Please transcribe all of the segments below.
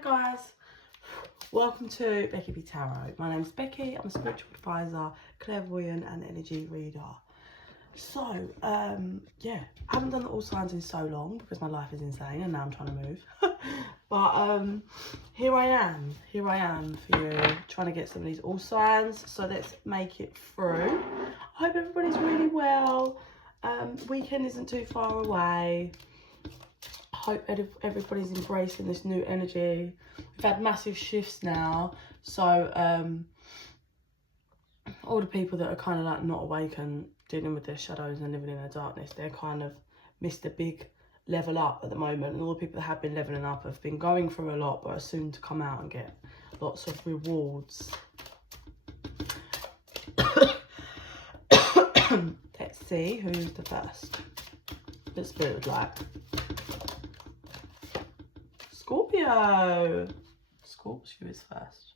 Hi guys, welcome to bekibtarot. My name's Becky. I'm a spiritual advisor, clairvoyant and energy reader. So, yeah, I haven't done the all signs in so long because my life is insane and now I'm trying to move. But here I am for you, trying to get some of these all signs. So let's make it through. I hope everybody's really well. Weekend isn't too far away. Hope everybody's embracing this new energy. We've had massive shifts now, so all the people that are kind of like not awake and dealing with their shadows and living in their darkness, they're kind of missed a big level up at the moment, and all the people that have been leveling up have been going through a lot but are soon to come out and get lots of rewards. Let's see who's the first. The spirit would like. Scorpio. Scorpio is first.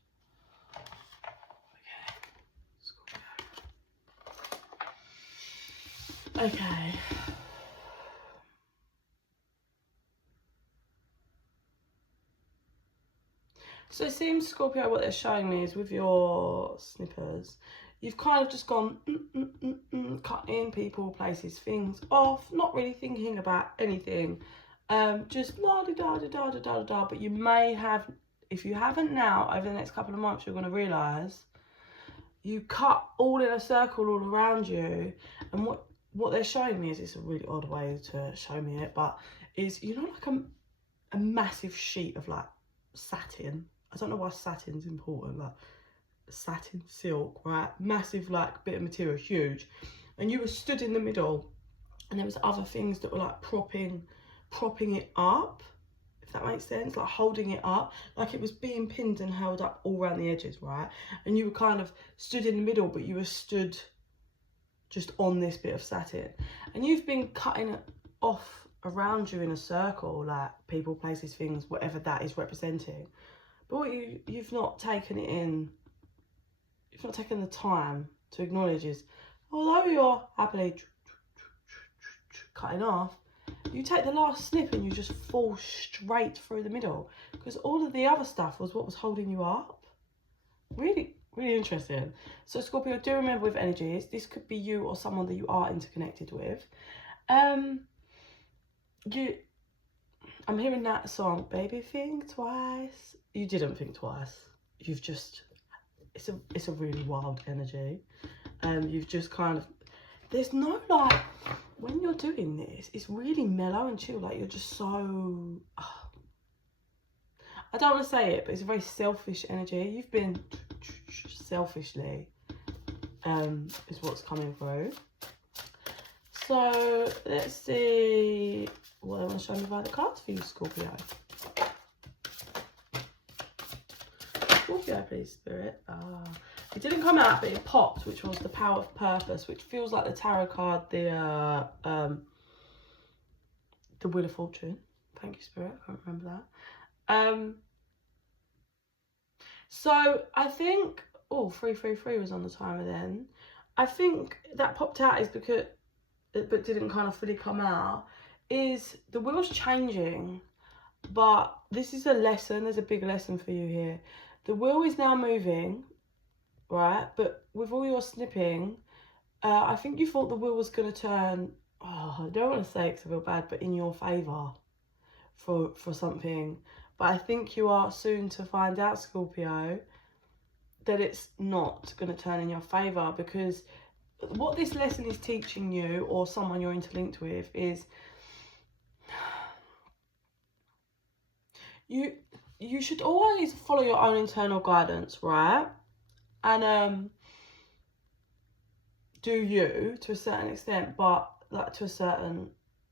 Okay. Scorpio. Okay. So it seems, Scorpio, what they're showing me is with your snippers, you've kind of just gone cutting people, places, things off, not really thinking about anything. Just la-di-da-da-da-da-da-da, but you may have, if you haven't now, over the next couple of months, you're going to realise you cut all in a circle all around you. And what they're showing me is, it's a really odd way to show me it, but is, you know, like a massive sheet of like satin. I don't know why satin's important, like satin, silk, right? Massive like bit of material, huge. And you were stood in the middle and there was other things that were like propping it up, if that makes sense, like holding it up, like it was being pinned and held up all around the edges, right? And you were kind of stood in the middle, but you were stood just on this bit of satin, and you've been cutting it off around you in a circle, like people, places, things, whatever that is representing. But what you've not taken it in, you've not taken the time to acknowledge is, although you're happily cutting off, you take the last snip and you just fall straight through the middle, because all of the other stuff was what was holding you up. Really, really interesting. So Scorpio, do remember with energies, this could be you or someone that you are interconnected with. I'm hearing that song, Baby Think Twice. You didn't think twice. You've just, it's a really wild energy. You've just kind of, there's no like, when you're doing this, it's really mellow and chill. Like you're just so, I don't want to say it, but it's a very selfish energy. You've been selfishly, is what's coming through. So let's see what I want to show me by the cards for you, Scorpio. Scorpio, please, Spirit. It didn't come out, but it popped, which was the Power of Purpose, which feels like the tarot card, the Wheel of Fortune. Thank you, Spirit. I can't remember that. So I think, 333 was on the timer then. I think that popped out is because, but didn't kind of fully come out, is the wheel's changing, but this is a lesson. There's a big lesson for you here. The wheel is now moving, right? But with all your snipping, I think you thought the wheel was going to turn, I don't want to say it because I feel bad, but in your favour for something. But I think you are soon to find out, Scorpio, that it's not going to turn in your favour, because what this lesson is teaching you, or someone you're interlinked with, is you should always follow your own internal guidance, right? And do you to a certain extent, but like to a certain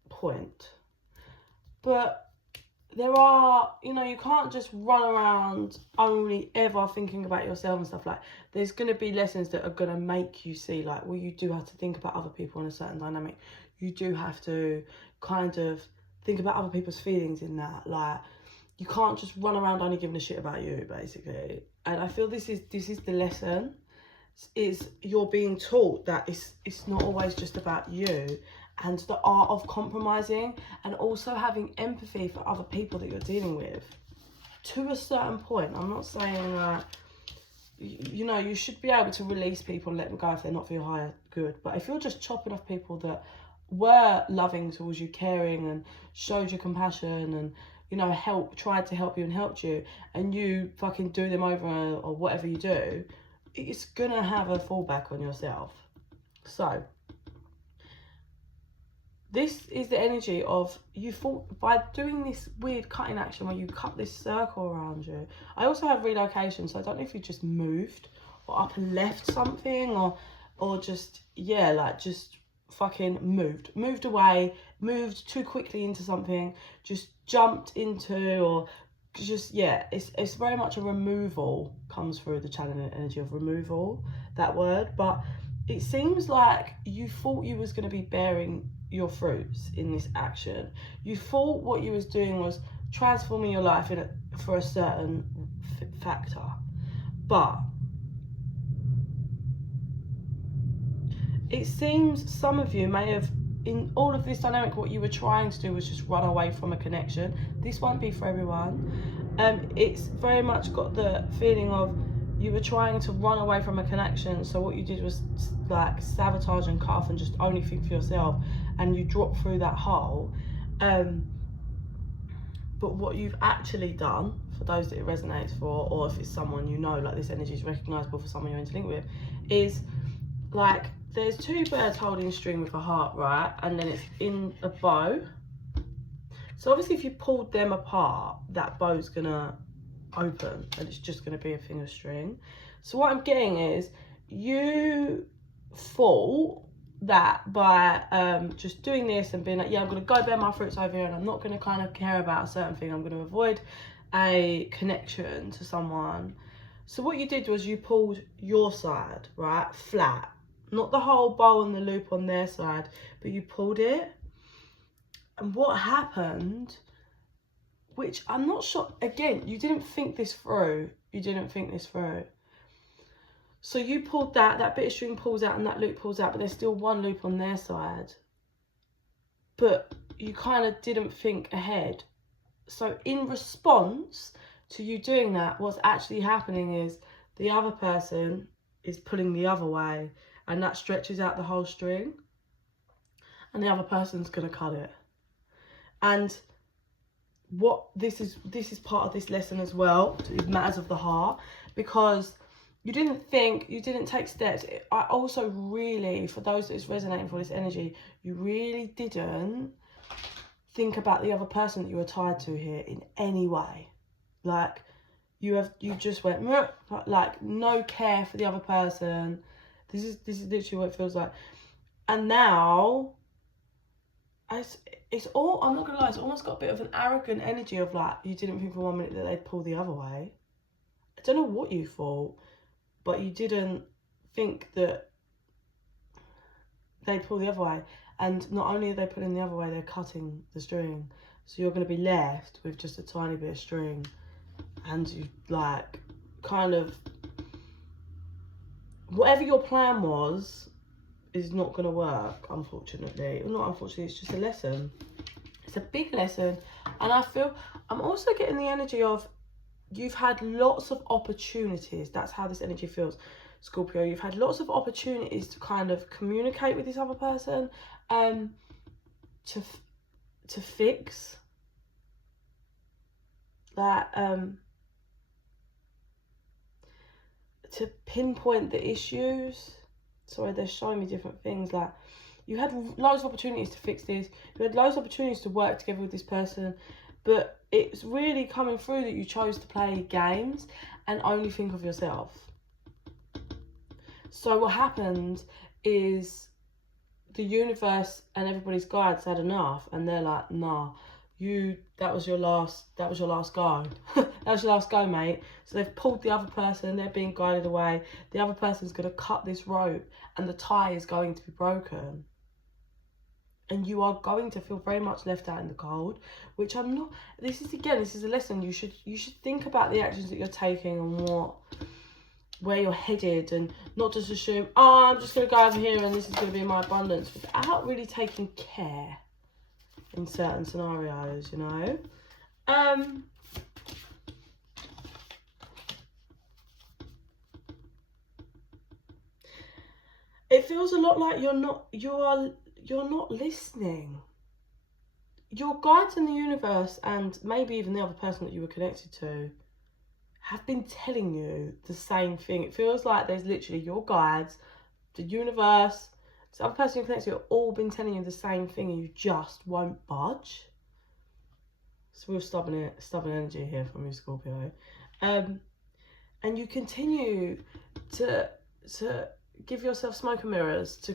point. But there are, you know, you can't just run around only ever thinking about yourself and stuff. Like, there's going to be lessons that are going to make you see, like, well, you do have to think about other people in a certain dynamic. You do have to kind of think about other people's feelings in that. Like, you can't just run around only giving a shit about you, basically. And I feel this is the lesson. Is you're being taught that it's not always just about you, and the art of compromising and also having empathy for other people that you're dealing with to a certain point. I'm not saying that, you know, you should be able to release people and let them go if they're not for your higher good. But if you're just chopping off people that were loving towards you, caring and showed you compassion and, you know, tried to help you and helped you, and you fucking do them over or whatever you do, it's gonna have a fallback on yourself. So this is the energy of you thought by doing this weird cutting action where you cut this circle around you. I also have relocation, so I don't know if you just moved or up and left something or just, yeah, like just fucking moved away, moved too quickly into something, just jumped into, or just, yeah, it's very much a removal comes through the channeling energy of removal, that word. But it seems like you thought you was going to be bearing your fruits in this action. You thought what you was doing was transforming your life for a certain factor, but it seems some of you may have, in all of this dynamic, what you were trying to do was just run away from a connection. This won't be for everyone. It's very much got the feeling of you were trying to run away from a connection, so what you did was like sabotage and cut off and just only think for yourself, and you dropped through that hole. But what you've actually done, for those that it resonates for, or if it's someone you know, like this energy is recognisable for someone you're interlinked with, is like there's two birds holding string with a heart, right? And then it's in a bow. So obviously if you pulled them apart, that bow's gonna open and it's just going to be a thing of string. So what I'm getting is you thought that by just doing this and being like, yeah, I'm going to go bear my fruits over here and I'm not going to kind of care about a certain thing, I'm going to avoid a connection to someone. So what you did was you pulled your side, right, flat, not the whole bow and the loop on their side, but you pulled it. And what happened, which I'm not sure, again, you didn't think this through. So you pulled that bit of string pulls out and that loop pulls out, but there's still one loop on their side. But you kind of didn't think ahead. So in response to you doing that, what's actually happening is the other person is pulling the other way, and that stretches out the whole string. And the other person's going to cut it. And what this is part of this lesson as well, it matters of the heart, because you didn't take steps. I also really, for those that is resonating for this energy, you really didn't think about the other person that you were tied to here in any way. Like you just went like no care for the other person. This is literally what it feels like. And now it's all, I'm not gonna lie, it's almost got a bit of an arrogant energy of like, you didn't think for 1 minute that they'd pull the other way. I don't know what you thought, but you didn't think that they'd pull the other way. And not only are they pulling the other way, they're cutting the string. So you're gonna be left with just a tiny bit of string. And you like, kind of, whatever your plan was, is not going to work, unfortunately. Not unfortunately, it's just a lesson. It's a big lesson. And I feel, I'm also getting the energy of you've had lots of opportunities. That's how this energy feels, Scorpio. You've had lots of opportunities to kind of communicate with this other person, to fix that, to pinpoint the issues. Sorry, they're showing me different things. Like, you had loads of opportunities to fix this. You had loads of opportunities to work together with this person. But it's really coming through that you chose to play games and only think of yourself. So what happened is the universe and everybody's guides had enough. And they're like, nah, that was your last go. That was your last go, mate. So they've pulled the other person, they're being guided away. The other person's going to cut this rope and the tie is going to be broken. And you are going to feel very much left out in the cold, which I'm not. This is a lesson. You should think about the actions that you're taking and where you're headed, and not just assume, oh, I'm just going to go over here and this is going to be my abundance, without really taking care in certain scenarios, you know. it feels a lot like you're not listening. Your guides in the universe, and maybe even the other person that you were connected to, have been telling you the same thing. It feels like there's literally your guides, the universe, the other person you connect to, have all been telling you the same thing, and you just won't budge. It's real stubborn energy here from you, Scorpio. And you continue to give yourself smoke and mirrors, to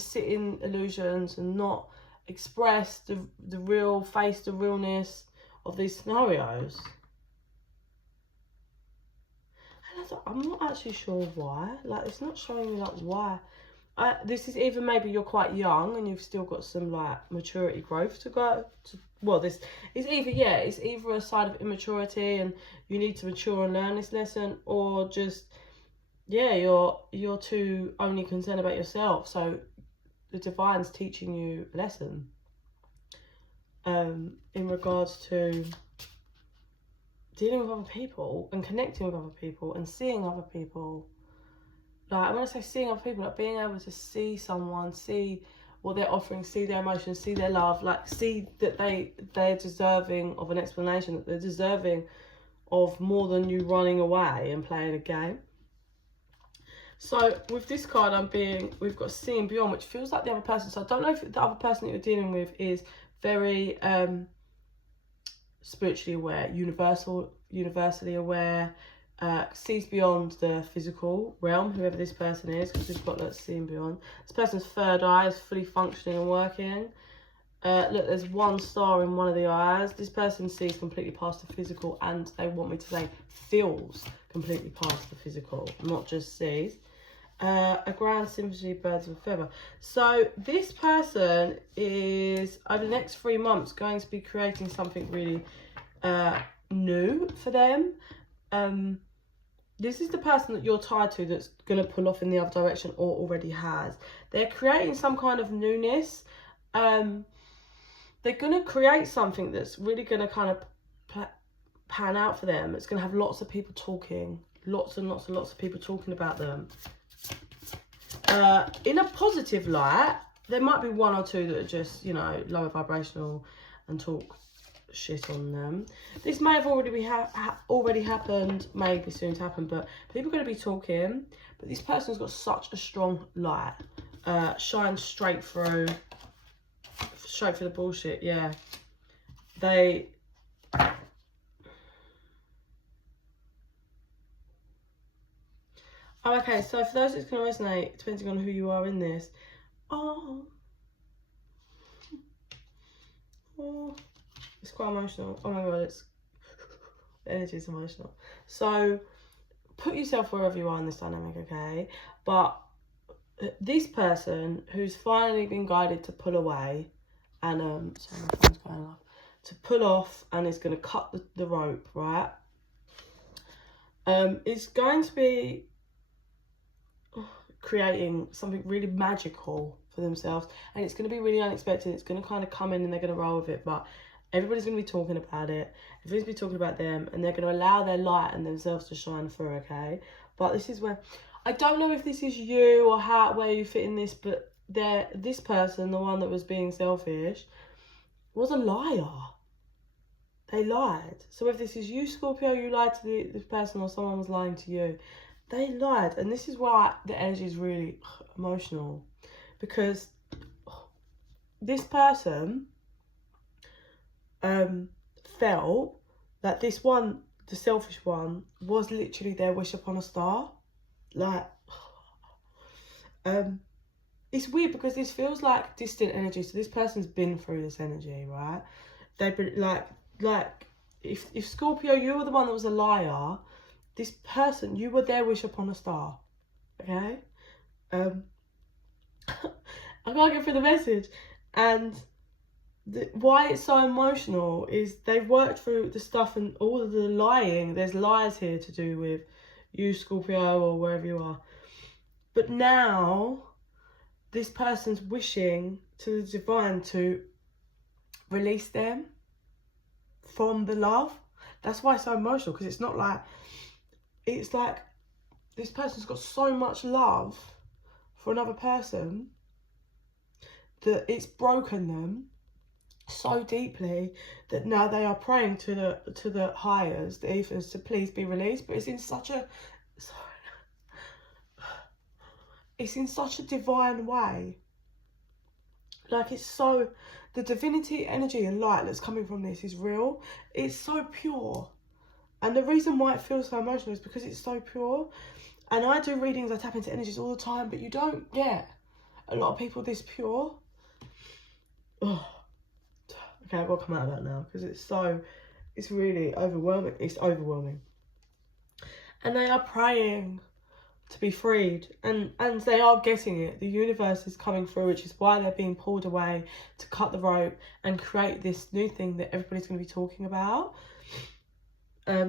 sit in illusions and not express the real face, the realness of these scenarios. And I'm not actually sure why. Like, it's not showing me like why. This is either maybe you're quite young and you've still got some like maturity growth to go to. Well, this is it's either a side of immaturity and you need to mature and learn this lesson, or just you're too only concerned about yourself. So the divine's teaching you a lesson in regards to dealing with other people and connecting with other people and seeing other people. Like, when I say seeing other people, like being able to see someone, see what they're offering, see their emotions, see their love, like see that they're deserving of an explanation, that they're deserving of more than you running away and playing a game. So with this card, we've got seeing beyond, which feels like the other person. So I don't know if the other person that you're dealing with is very spiritually aware, universally aware, sees beyond the physical realm, whoever this person is, because we've got that seeing beyond. This person's third eye is fully functioning and working. Look, there's one star in one of the eyes. This person sees completely past the physical, and they want me to say feels completely past the physical, not just sees. A grand symphony, birds of a feather. So this person is, over the next 3 months, going to be creating something really new for them. This is the person that you're tied to that's going to pull off in the other direction, or already has. They're creating some kind of newness. They're going to create something that's really going to kind of pan out for them. It's going to have lots of people talking, lots and lots and lots of people talking about them. In a positive light, there might be one or two that are just, lower vibrational and talk shit on them. This may have already happened, maybe soon to happen, but people are going to be talking. But this person's got such a strong light, shines straight through the bullshit. Yeah, they. Oh, okay, so for those it's going to resonate, depending on who you are in this. Oh, it's quite emotional. Oh my god, the energy is emotional. So put yourself wherever you are in this dynamic, okay? But this person who's finally been guided to pull away, and sorry, my phone's going off, to pull off, and is going to cut the rope, right? Is going to be creating something really magical for themselves, and it's going to be really unexpected. It's going to kind of come in and they're going to roll with it, but everybody's going to be talking about it. Everybody's going to be talking about them, and they're going to allow their light and themselves to shine through, okay? But this is where, I don't know if this is you or where you fit in this, but this person, the one that was being selfish, was a liar. They lied. So if this is you, Scorpio, you lied to this person, or someone was lying to you, they lied. And this is why the energy is really emotional, because this person felt that this one, the selfish one, was literally their wish upon a star. Like, it's weird because this feels like distant energy. So this person's been through this energy, right? They've been like if Scorpio, you were the one that was a liar, this person, you were their wish upon a star, okay? I can't get through the message. And why it's so emotional is they've worked through the stuff and all of the lying. There's lies here to do with you, Scorpio, or wherever you are. But now this person's wishing to the divine to release them from the love. That's why it's so emotional, because it's not like, it's like this person's got so much love for another person that it's broken them so deeply that now they are praying to the higher, the ethers, to please be released. But it's in such a divine way. Like, it's so, the divinity, energy and light that's coming from this is real. It's so pure. And the reason why it feels so emotional is because it's so pure. And I do readings, I tap into energies all the time, but you don't get a lot of people this pure. Oh. Okay, I've got to come out of that now because it's really overwhelming. It's overwhelming. And they are praying to be freed, and they are getting it. The universe is coming through, which is why they're being pulled away to cut the rope and create this new thing that everybody's going to be talking about.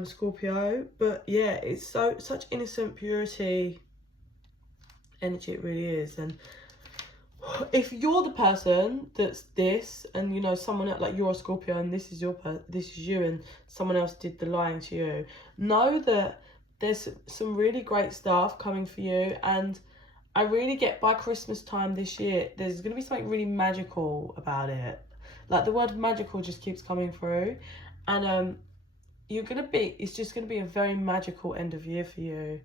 Scorpio. But yeah, it's such innocent purity energy, it really is. And if you're the person that's this, and you know someone else, like you're a Scorpio and this is you, and someone else did the lying to you, know that there's some really great stuff coming for you. And I really get, by Christmas time this year, there's going to be something really magical about it. Like, the word magical just keeps coming through. And it's just going to be a very magical end of year for you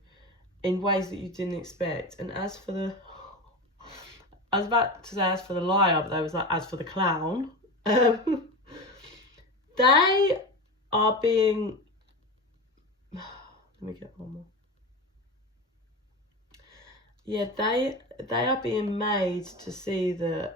in ways that you didn't expect. And as for the, I was about to say as for the liar, but that was like as for the clown. They are being, let me get one more. Yeah, they are being made to see the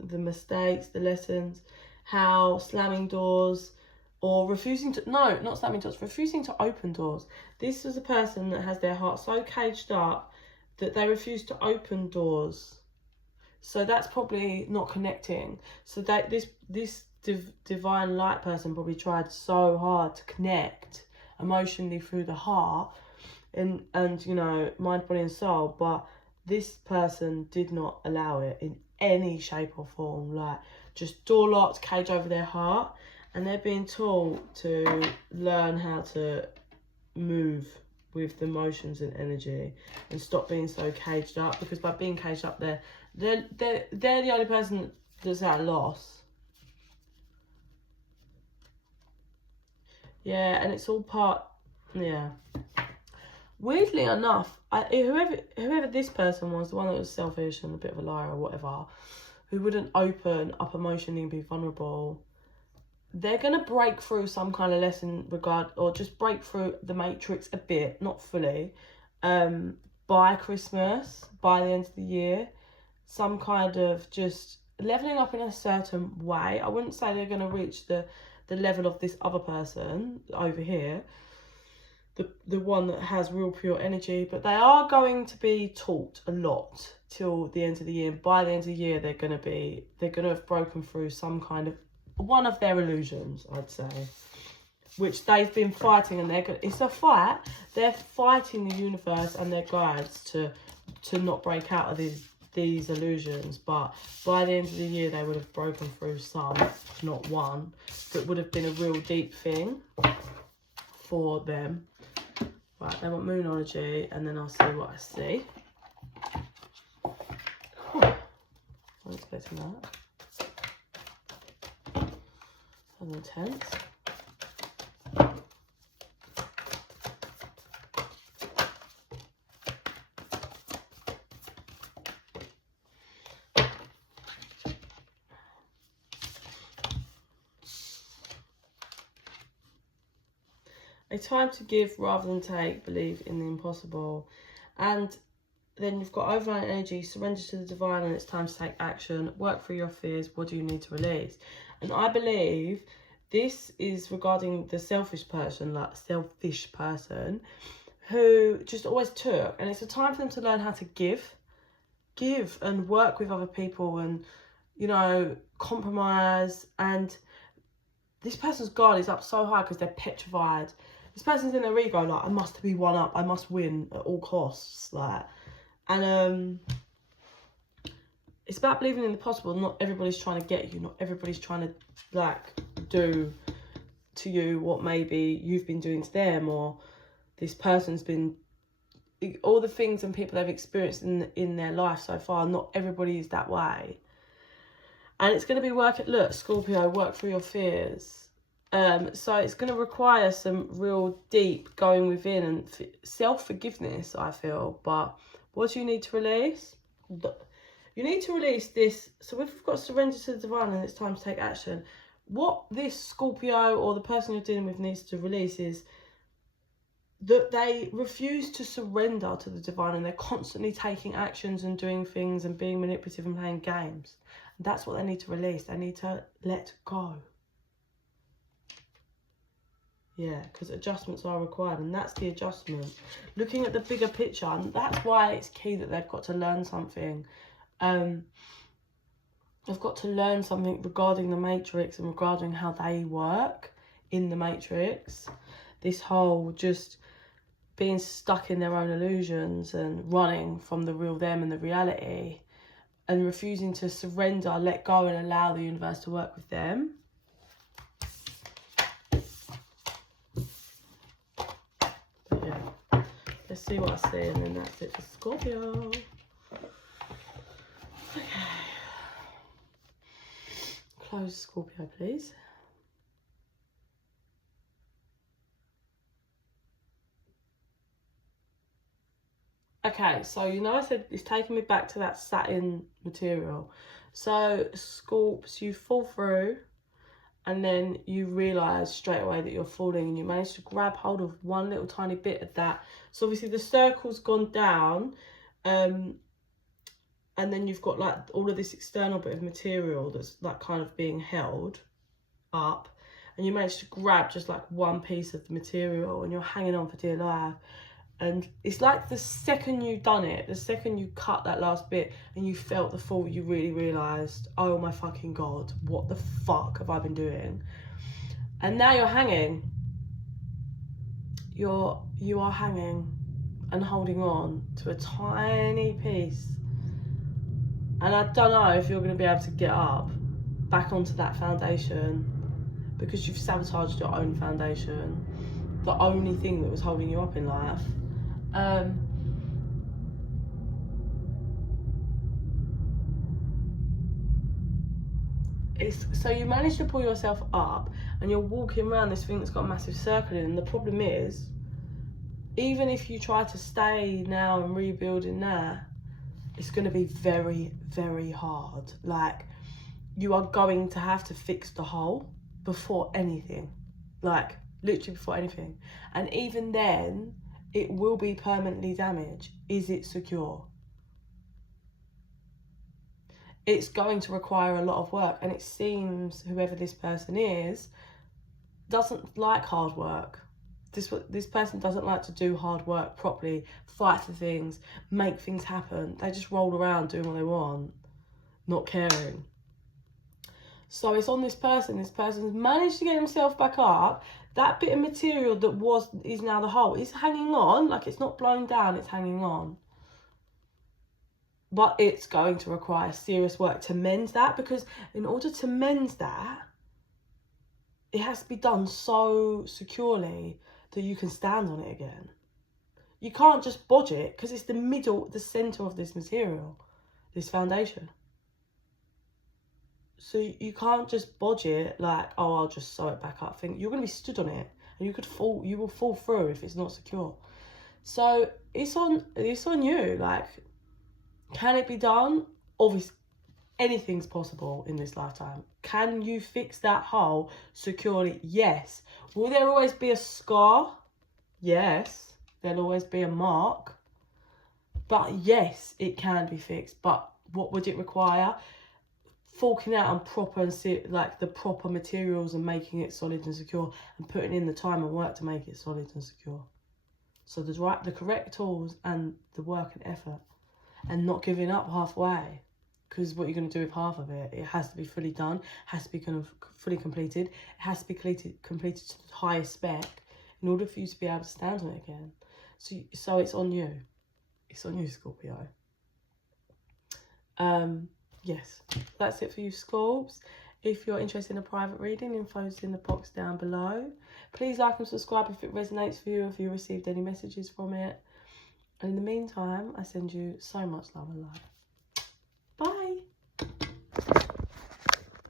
mistakes, the lessons, how slamming doors or refusing to, no, not slamming doors, refusing to open doors. This is a person that has their heart so caged up that they refuse to open doors. So that's probably not connecting. So that this divine light person probably tried so hard to connect emotionally through the heart and you know, mind, body and soul, but this person did not allow it in any shape or form. Like, just door locked, cage over their heart, and they're being taught to learn how to move with the emotions and energy and stop being so caged up, because by being caged up they're the only person that's at a loss. Yeah, and it's all part, yeah. Weirdly enough, whoever this person was, the one that was selfish and a bit of a liar or whatever, who wouldn't open up emotionally and be vulnerable, they're going to break through some kind of lesson or just break through the matrix a bit, not fully, by Christmas, by the end of the year. Some kind of just leveling up in a certain way. I wouldn't say they're going to reach the level of this other person over here, the one that has real pure energy, but they are going to be taught a lot till the end of the year. And by the end of the year, they're going to have broken through some kind of one of their illusions, I'd say, which they've been fighting, and it's a fight. They're fighting the universe and their guides to not break out of these illusions. But by the end of the year, they would have broken through some, not one, that would have been a real deep thing for them. Right, they want moonology, and then I'll see what I see. I was expecting that. That's intense. A time to give rather than take, believe in the impossible. And then you've got overnight energy, surrender to the divine, and it's time to take action. Work through your fears. What do you need to release? And I believe this is regarding the selfish person who just always took. And it's a time for them to learn how to give and work with other people and, you know, compromise. And this person's guard is up so high because they're petrified. This person's in their ego, like, I must be one up, I must win at all costs, like, and it's about believing in the possible. Not everybody's trying to get you, not everybody's trying to, like, do to you what maybe you've been doing to them, or this person's been all the things and people they've experienced in their life so far, not everybody is that way. And it's going to be look, Scorpio, work through your fears. So it's going to require some real deep going within and self-forgiveness, I feel. But what do you need to release? You need to release this. So if we've got surrender to the divine and it's time to take action, what this Scorpio or the person you're dealing with needs to release is that they refuse to surrender to the divine, and they're constantly taking actions and doing things and being manipulative and playing games. That's what they need to release. They need to let go. Yeah, because adjustments are required, and that's the adjustment. Looking at the bigger picture, and that's why it's key that they've got to learn something. They've got to learn something regarding the matrix and regarding how they work in the matrix. This whole just being stuck in their own illusions and running from the real them and the reality, and refusing to surrender, let go, and allow the universe to work with them. But yeah, let's see what I see, and then that's it for Scorpio. Okay. Close Scorpio, please. Okay, so you know I said it's taking me back to that satin material. So Scorps, you fall through and then you realise straight away that you're falling, and you manage to grab hold of one little tiny bit of that. So obviously the circle's gone down, and then you've got like all of this external bit of material that's like kind of being held up, and you manage to grab just like one piece of the material, and you're hanging on for dear life. And it's like the second you've done it, the second you cut that last bit and you felt the fall, you really realised, oh my fucking God, what the fuck have I been doing? And now you're hanging. You are hanging and holding on to a tiny piece. And I don't know if you're going to be able to get up back onto that foundation, because you've sabotaged your own foundation, the only thing that was holding you up in life. So you manage to pull yourself up and you're walking around this thing that's got a massive circle in, and the problem is, even if you try to stay now and rebuild in there, it's going to be very, very hard. Like, you are going to have to fix the hole before anything, like literally before anything. And even then, it will be permanently damaged. Is it secure? It's going to require a lot of work, and it seems whoever this person is doesn't like hard work. This person doesn't like to do hard work properly, fight for things, make things happen. They just roll around doing what they want, not caring. So it's on this person. This person's managed to get himself back up. That bit of material that is now the hole is hanging on, like it's not blown down, it's hanging on. But it's going to require serious work to mend that, because in order to mend that, it has to be done so securely that you can stand on it again. You can't just bodge it, because it's the centre of this material, this foundation. So you can't just bodge it like, oh, I'll just sew it back up. You're going to be stood on it, and you will fall through if it's not secure. So it's on you. Like, can it be done? Obviously, anything's possible in this lifetime. Can you fix that hole securely? Yes. Will there always be a scar? Yes. There'll always be a mark. But yes, it can be fixed. But what would it require? Forking out on the proper materials and making it solid and secure, and putting in the time and work to make it solid and secure. So the correct tools and the work and effort, and not giving up halfway, because what you're going to do with half of it, it has to be fully done, has to be kind of fully completed, it has to be completed to the highest spec in order for you to be able to stand on it again. So it's on you. It's on you, Scorpio. Yes, that's it for you, Scorps. If you're interested in a private reading, info's in the box down below. Please like and subscribe if it resonates for you, if you received any messages from it. And in the meantime, I send you so much love and light.